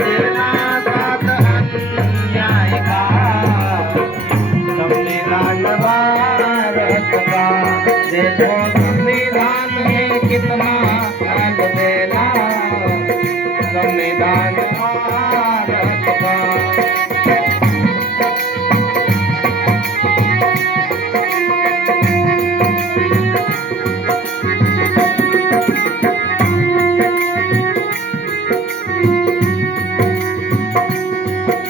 देना साथ अन्याय का, संविधान भारत का। देखो संविधान है कितना अलबेला, संविधान भारत का।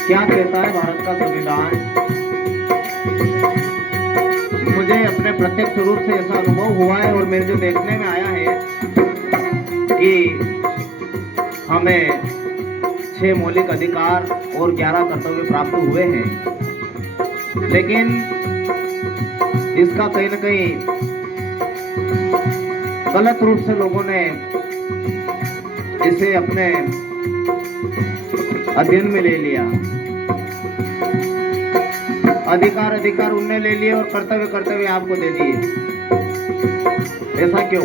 क्या कहता है भारत का संविधान? मुझे अपने प्रत्यक्ष रूप से ऐसा अनुभव हुआ है और मेरे जो देखने में आया है कि हमें 6 मौलिक अधिकार और 11 कर्तव्य प्राप्त हुए हैं, लेकिन इसका कहीं न कहीं गलत रूप से लोगों ने इसे अपने अध्ययन में ले लिया। अधिकार उनने ले लिए और कर्तव्य आपको दे दिए। ऐसा क्यों?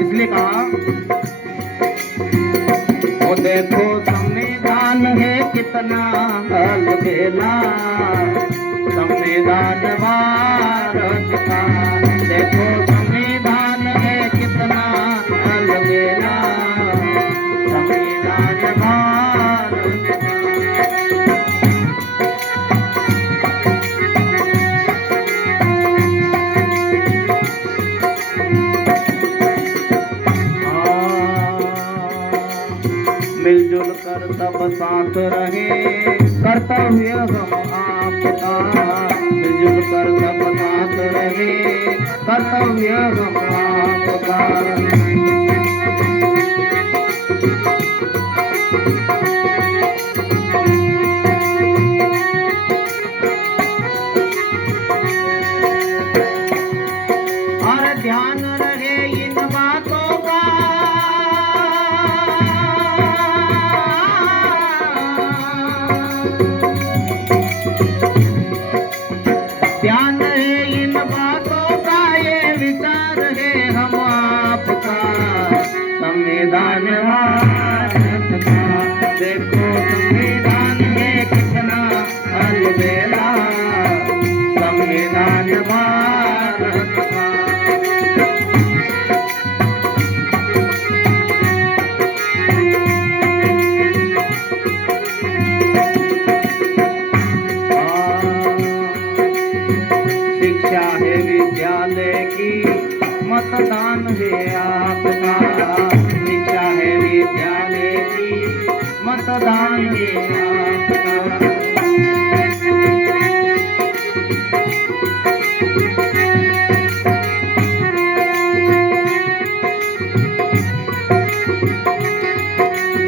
इसलिए कहा, वो देखो संविधान है कितना अलबेला, संविधान भारत का। देखो संविधान है कितना अलबेला, संविधान भारत का। मिलजुल कर सब साथ रहे, कर्तव्य हम आपका। मिलजुल कर सब साथ रहे, कर्तव्य हम आपका। और ध्यान रहे इन बातों का, ध्यान है इन बातों का, ये विचार है हम आपका। संविधान भारत का। देखो संविधान है कितना अलबेला, संविधान भारत का। शिक्षा है विद्यालय की, मतदान है आपका। शिक्षा है विद्यालय की, मतदान है आपका।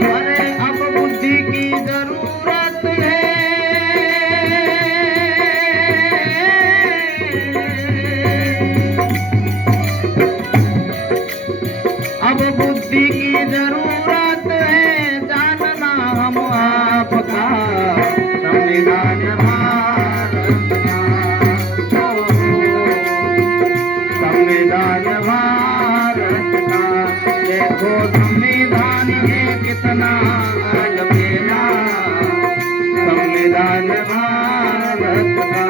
अरे अब बुद्धि की जरूरत है, अब बुद्धि की जरूरत है, जानना हम आपका। संविधान भारत का। संविधान भारत का। देखो संविधान है कितना अलबेला, संविधान भारत का।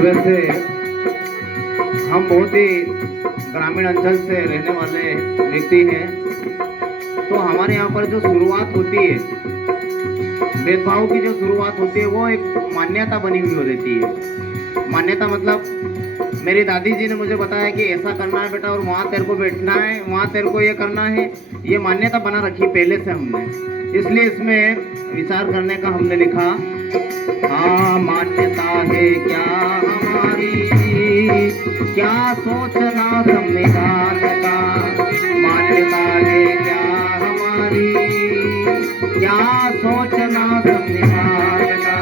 वैसे हम बहुत ही ग्रामीण अंचल से रहने वाले व्यक्ति हैं, तो हमारे यहाँ पर जो शुरुआत होती है, भेदभाव की जो शुरुआत होती है, वो एक मान्यता बनी हुई रहती है। मान्यता मतलब मेरी दादी जी ने मुझे बताया कि ऐसा करना है बेटा, और वहाँ तेरे को बैठना है, वहाँ तेरे को ये करना है। ये मान्यता बना रखी पहले से हमने, इसलिए इसमें विचार करने का हमने लिखा। हाँ, मान्यता है क्या हमारी, क्या सोचना संविधान का। मान्यता है क्या हमारी, क्या सोचना संविधान का।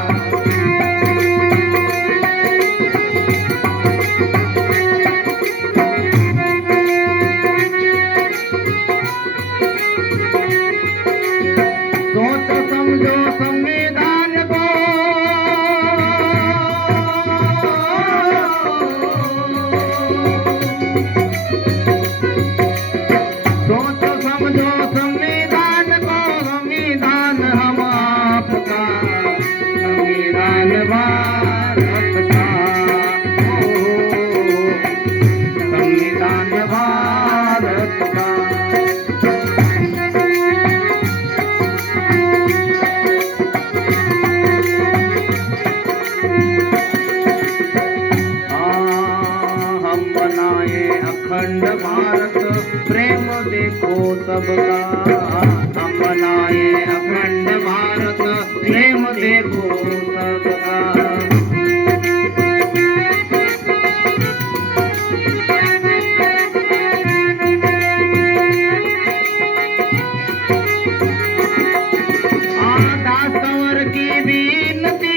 देखो सबका। दास कंवर की विनती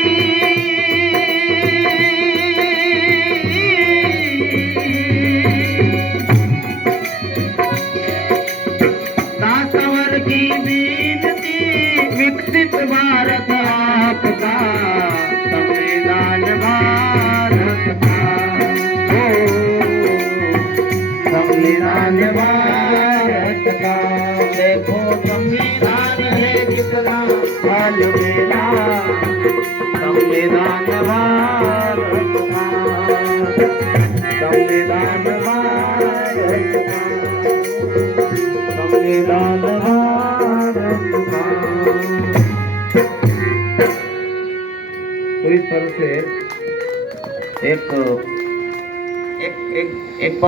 की विनती, विकसित भारत आपका, संविधान भारत का, ओ संविधान भारत का। देखो संविधान है कितना अलबेला, संविधान भारत का, संविधान भारत का, संविधान भारत का। तो इस तरह से एक एक एक, एक